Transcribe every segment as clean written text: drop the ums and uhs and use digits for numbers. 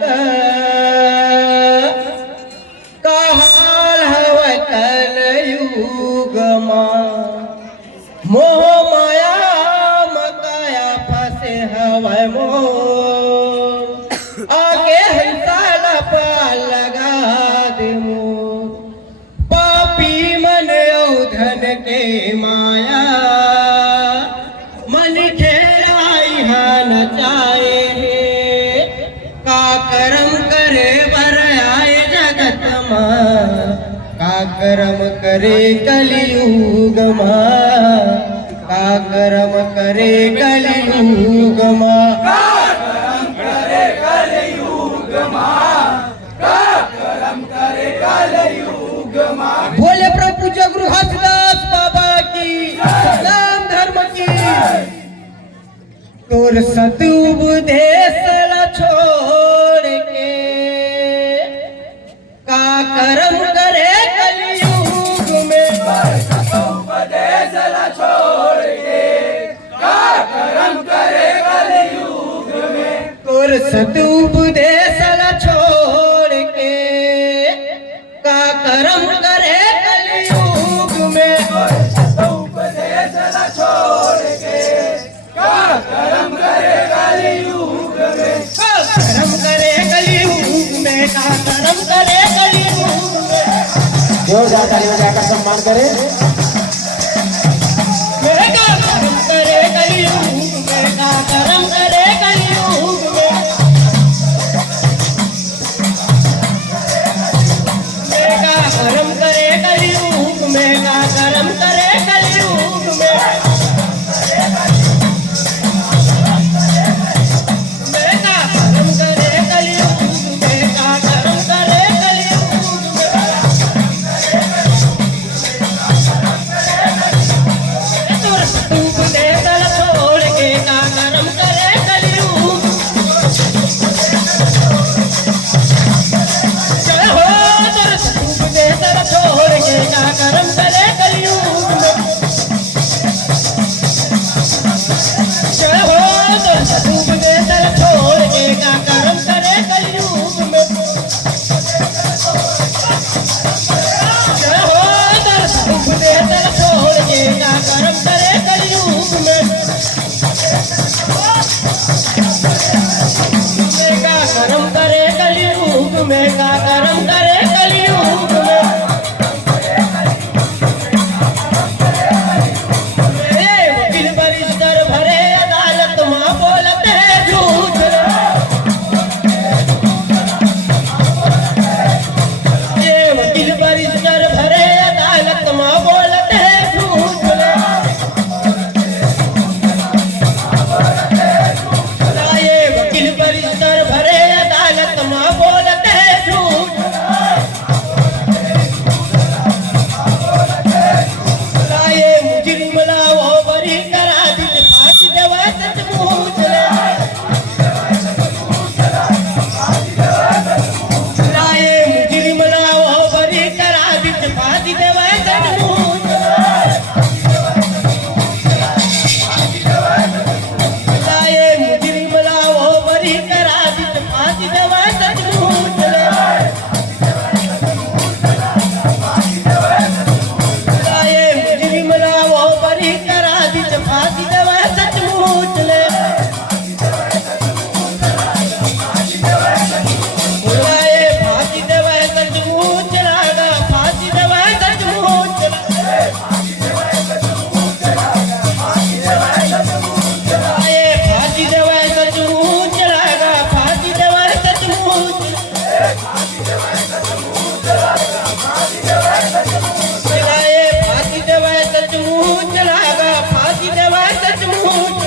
ग काहाल हव कलयुगमा मोह माया मकाया फसे हवै मोर आगे हंसाला पाल लगा दे मोर पापी मन औधन के माया मन खेलाई न चाहे का करम करे बर आए जगत मां का करम करे कलियुग मां का करम करे कलियुग मां भोले प्रभु जगरू हसदास बाबा की नाम धर्म की तोर सतुपदेश ला छोड़ के का कर्म करे कलयुग में सतुपदेश ला छोड़ के का कर्म करे कलयुग में तोर सतुपदेश ला छोड़ के का कर्म करे कलयुग में सतुपदेश ला छोड़ के का कर्म करे कलयुग में कर्म करे कलयुग में का कर्म करे कलयुग में जोरदार ताली बजाकर सम्मान करें। मेरे का कर्म करे कलयुग में का कर्म करे कलयुग में मेरे का कर्म करे कलयुग में का कर्म करे कलयुग में मेरे का कर्म करे कलयुग में का कर्म करे कलयुग में तोर सतुपदेश ला छोड़ के का कर्म करे कलयुग जय हो तोर सतुपदेश ला छोड़ के का कर्म करे कलयुग में जय हो तोर सतुपदेश ला छोड़ के का कर्म करे कलयुग में जय हो तोर सतुपदेश ला छोड़ के का कर्म करे कलयुग में का कर्म करे कलयुग में का कर्म करे कलयुग में मेरे वकील बरिस्टर भरे अदालत मां बोलते हैं झूठ ये वकील बरिस्टर भरे अदालत मां बोलते हैं झूठ ये वकील बरिस्टर भरे अदालत मां बोलते हैं झूठ ये मुजरिम लाओ बरी करा दी फांसी देवा सचमुच ये मुजरिम लाओ बरी करा दी फांसी देवा सचमुच ये मुजरिम लाओ बरी करा दी फांसी देवा सचमुच ये मुजरिम लाओ बरी करा दी फांसी देवा सचमुच ले ये फांसी देवा सचमुच लागा फांसी देवा सचमुच ये फांसी देवा सचमुच लागा फांसी देवा सचमुच ये फांसी देवा सचमुच लागा फांसी देवा सचमुच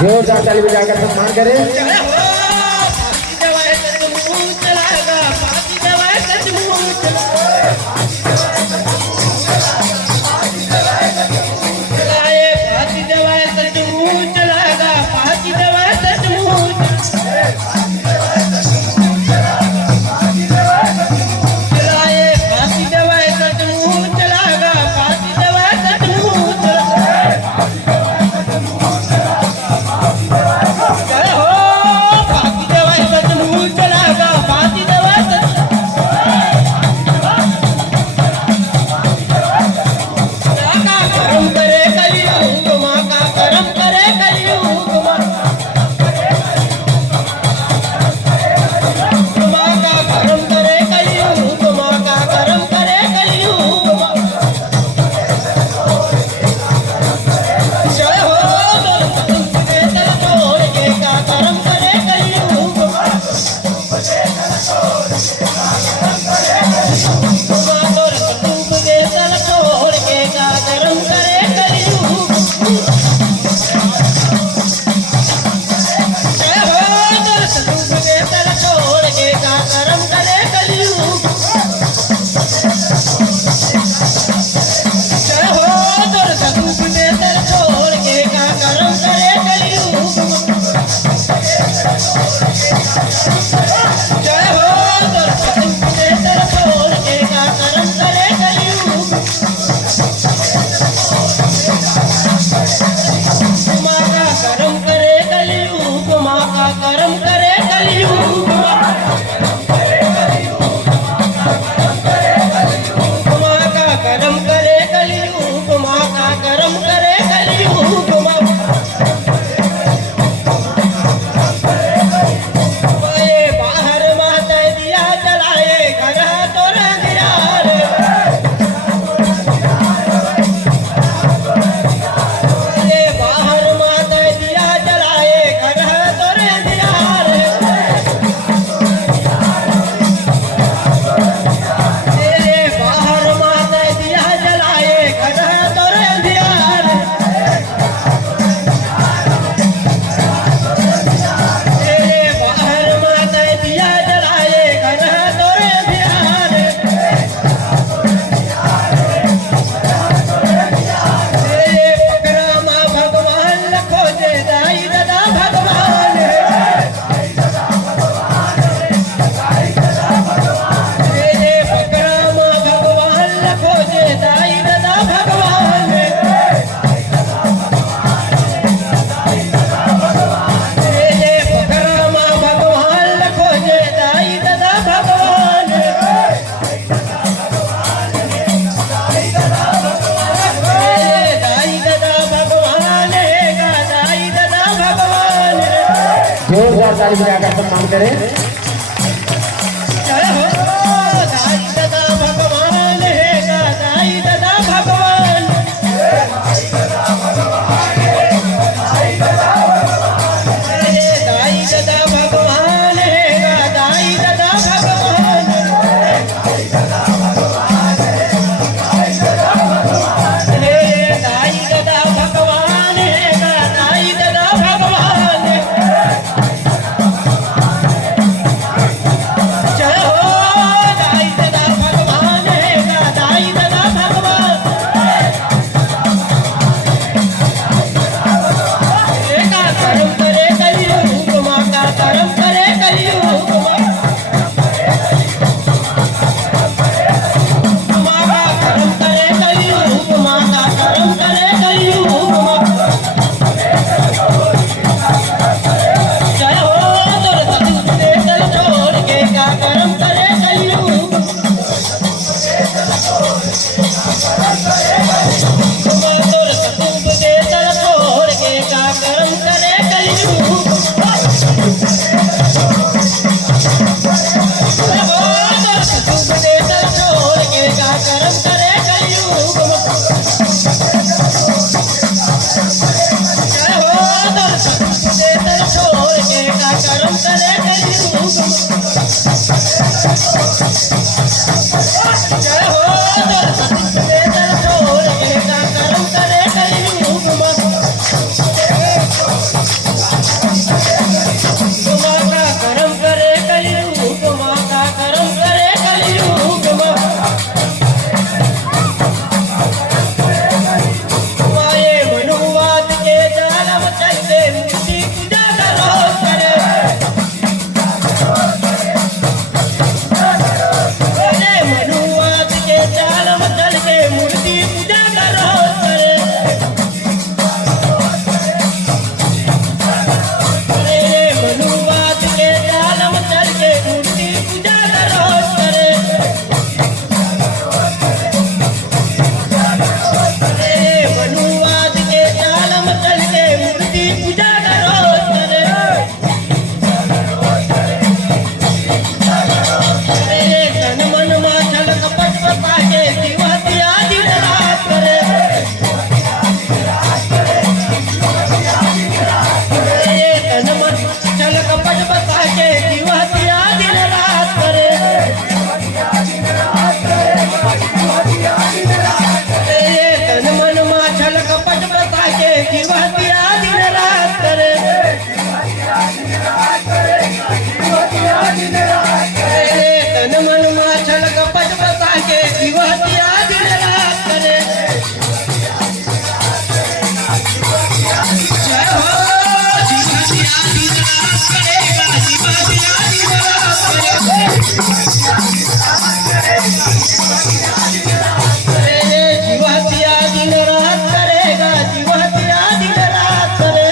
जोरदार ताली बजाकर सम्मान करें। जय हो फांसी देवा सचमुच लागा फांसी देवा सचमुच ये फांसी देवा सचमुच लागा फांसी देवा सचमुच ये फांसी देवा सचमुच लागा फांसी देवा सचमुच जय हो ताली बजाकर सम्मान करें। जय हो दाई दादा भगवान है गा दाई दादा भगवान दाई दादा भगवान है गा दाई दादा भगवान दाई दादा भगवान है गा दाई दादा भगवान जय हो दाई दादा भगवान है गा दाई दादा भगवान का कर्म करे कलयुग माँ का कर्म करे कलयुग माँ का कर्म करे कलयुग माँ का कर्म करे कलयुग माँ जय हो तोर सतुत दे चल छोड़ के का कर्म करे कलयुग तोर सतुत दे चल छोड़ के का कर्म करे कलयुग तोर सतुत दे चल छोड़ के का कर्म करे कलयुग जय हो तोर सतुत दे चल छोड़ के का कर्म करे कलयुग जय हो तोर सतुत दे चल छोड़ के का कर्म करे कलयुग माँ का कर्म करे कलयुग माँ का कर्म करे कलयुग माँ ये मनुवाद के जाल में चलते मूर्ति पूजा करो करे अरे मनुवाद के जाल में चल के मूर्ति पूजा करो करे अरे मनुवाद के जाल में चल के मूर्ति पूजा करो करे अरे मनुवाद के जाल में चल के मूर्ति पूजा करो करे अरे तन मन मा छल कपट पता के दिवसिया दिन रात करे अरे तन मन छल कपट पता के दिवसिया दिन रात करे अरे तन मन मा छल कपट पता के दिवसिया दिन रात करे अरे तन मन मा छल कपट पता के दिवसिया दिन रात करे जय हो दिवसिया दिन रात करेगा दिवसिया दिन रात अरे दिवसिया दिन रात करेगा दिवसिया दिन रात करे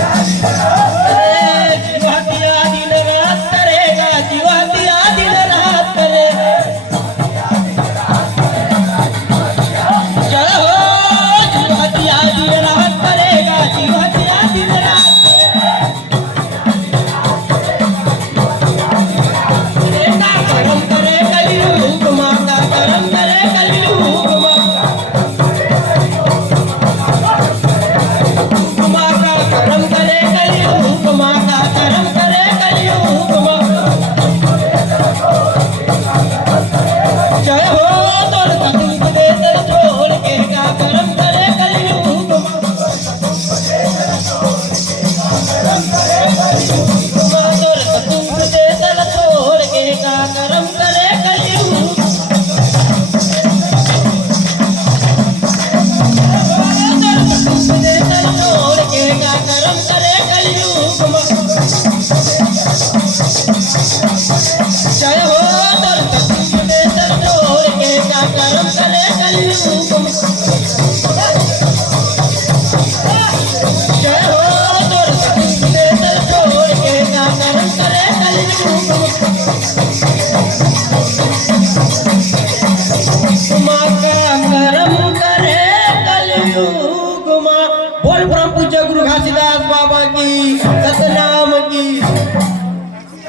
अरे दिवसिया दिन रात करेगा दिवसिया दिन रात करे जय हो दिवसिया दिन रात करेगा दिवसिया दिन रात अरे का कर्म करे कलयुग माँ का कर्म करे कलयुग माँ का कर्म करे कलयुग माँ का कर्म करे कलयुग माँ जय हो तोर सतुत दे चल छोड़ के का कर्म करे कलयुग माँ तोर सतुत दे चल छोड़ के का कर्म करे कलयुग तोर सतुत दे चल छोड़ के का कर्म करे कलयुग माँ जय हो तोर सतुत दे चल छोड़ के का कर्म करे कलयुग माँ जय हो तोर सतुत दे चल छोड़ के का कर्म करे कलयुग माँ का कर्म करे कलयुग माँ बोल परम पूज्य गुरु घासीदास रविदास बाबा की